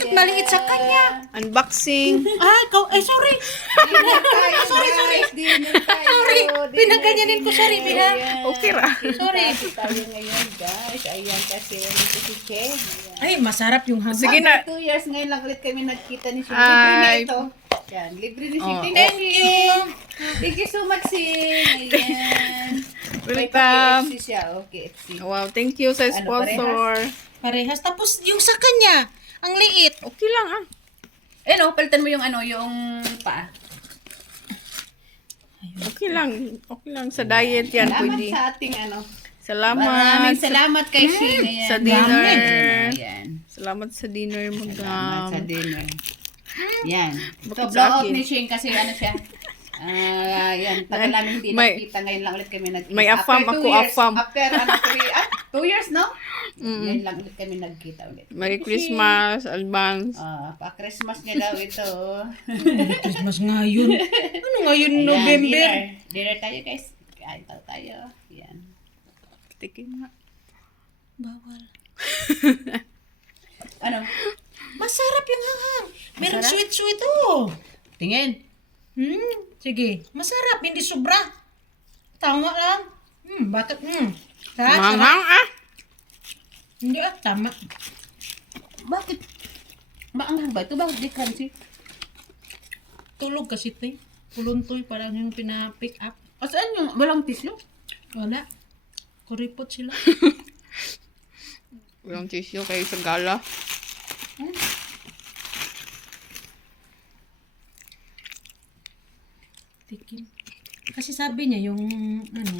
Bakit maliit sa kanya? Unboxing. Ay, sorry. Sorry. Sorry. Pinaganyanin ko, sorry, Bina. Okay ra. Sorry. Tayo ngayon, guys. Ayan kasi ito si Che. Ay, masarap yung hanggang. Sige na. 2 years ngayon lang ulit kami nagkita ni Sing. Libre na Ay. ito. Yan, libre ni Sing. Oh. Thank you. Thank you so much, Sing. Ayan. May Welcome. pa-KFC siya. Oh, KFC. Wow, thank you sa sponsor. Parehas. Tapos yung sa kanya, ang liit. Okay lang ah. Palitan mo yung yung paa. Okay lang. Okay lang sa diet yan Salamat pwede. sa ating Salamat. Maraming salamat kay Sing. Ayan. Sa dinner. Ayan. Salamat sa dinner, Salamat sa madam. dinner. Yan. Bakit So, sa blow out akin? ni Shane kasi siya. Yan. Tagal namin hindi May- nakita. Ngayon lang ulit kami nagkita. may afam After ako, 2 years, afam. After 2 years, no? Ngayon lang ulit kami nagkita ulit. Merry Christmas, advance. Pa-Christmas niya daw ito. Christmas ngayon. Ano ngayon, Ayan, November? Dinner tayo, guys. Kain tayo. Yan. Tikim nga. Bawal. Ano? Masarap yung hanghang. Merong Masarap? sweet-sweet, oh. Tingin. Sige. Masarap, hindi sobra. Tama lang. Bakit? Manghang ah. Hindi tama. Bakit? Maanghang ba ito? Bakit di crunchy? Tulog kasi ito eh. Puluntoy parang yung pina-pick up. Saan yung walang tissue? Wala. Kuripot sila. Walang tissue kayo sa gala. Tikim. Kasi sabi niya yung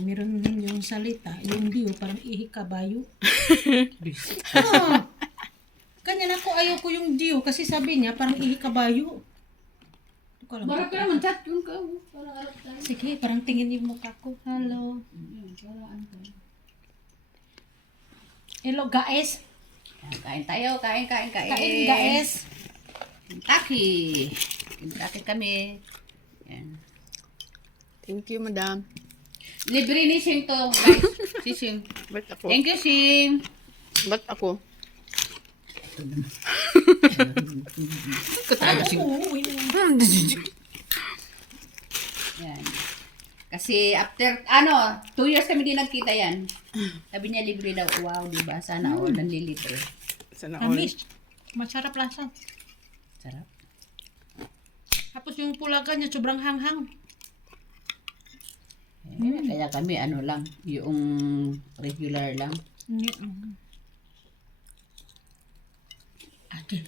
meron yung salita, yung Dio parang ihi kabayo. Ganyan ako, ayaw ko yung Dio kasi sabi niya parang ihi kabayo. Hindi ko alam. Marap ka naman, chat yun ka. Parang arap tayo. Sige, parang tingin yung mukha ko. Hello. Hello guys. Kain tayo, kain. Kain guys. Kentucky. Kentucky kami. Yan. Thank you, madam. Libre ni Sing to, guys. Si Sing. Ba't ako? Thank you, Sing. Ba't ako? Yan. Kasi after, 2 years kami din nagkita yan. Sabi niya libre daw. Wow, diba? Sana all nanlilibre. Sana all. Amis. Masarap lasa. Sarap. Tapos yung pulaga niya sobrang hanghang. Kaya kami, lang, yung regular lang. Hindi. Ate,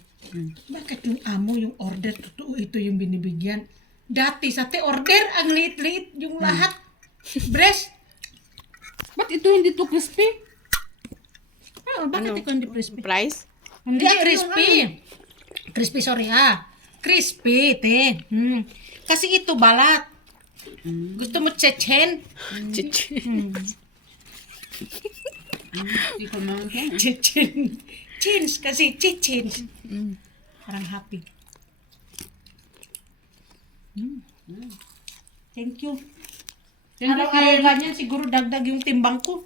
bakit yung amo yung order totoo ito yung binibigyan? Dati sa order ang liit-liit yung lahat. Breast. Ba't ito hindi to crispy? Bakit ito hindi crispy? Price? Hindi crispy. Crispy, sorry Crispy, te. Kasi ito balat. Gusto mo chechen? Hindi ko naman yan. Chechen. Chins kasi chechen. Parang happy. Thank you. Araw-araw ganyan siguro dagdag yung timbang ko.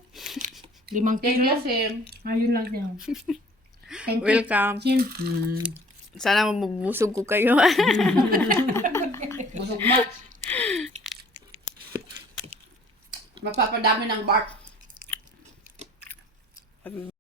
5 Thank you, kilo. Sim. Ayun lang yan. Thank you. Welcome. Chin. Sana mabubusog ko kayo. Busog mo. Mapapadami ng bark.